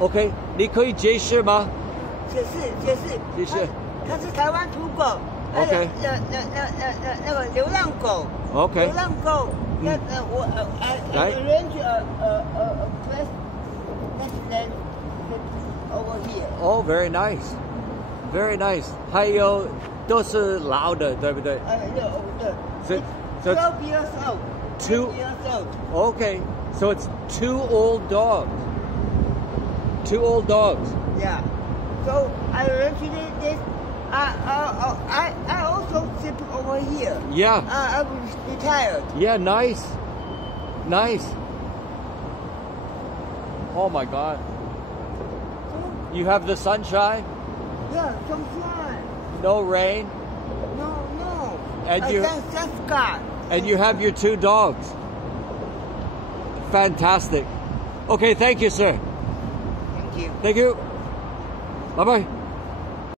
OK， 你可以解释吗？解释。它是台湾土狗。OK。那个流浪狗。OK。流浪狗。我来。arrange president over here. Oh, very nice, very nice. 还有都是老的，对不对？对。So 12 years old. 2 years old. Okay, so it's 2 old dogs. 2 old dogs. Yeah. So I arranged this. I also sit over here. Yeah. I was retired. Yeah, nice. Nice. Oh my God. You have the sunshine? Yeah, sunshine. No rain? No. And you thank God. And you have your 2 dogs. Fantastic. Okay, thank you, sir. Thank you. Thank you. Bye-bye.